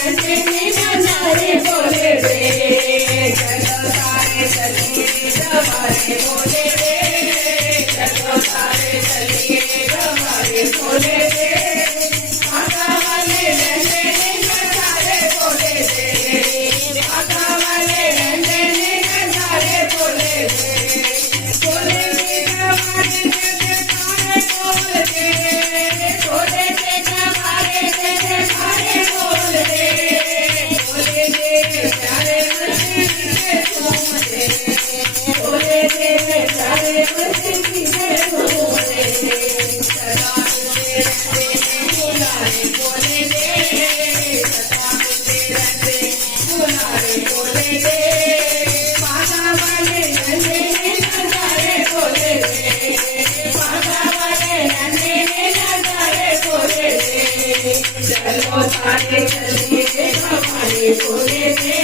नंदिनी नंदारे बोले रे चलो सारे चलिए हमारे बोले रे चलो सारे चलिए हमारे बोले रे माता वाले नंदिनी नंदारे बोले रे माता वाले नंदिनी नंदारे बोले रे बोले रे हमारे बोले रे बोले रे हमारे बोले रे बोले रे प्यारे नंदिनी के तुम रे बोले रे प्यारे नंदिनी के तुम रे सदा मुझे रखते बुलाए बोले रे सदा मुझे रखते बुलाए बोले रे माता वाले नंदिनी नंदारे बोले रे माता वाले नंदिनी नंदारे बोले रे चलो सारे चलिए हमारे बोले रे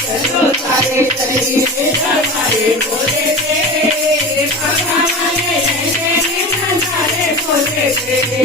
चलो सारे चलिए हमारे बोले रे माता वाले नंदिनी नंदारे बोले रे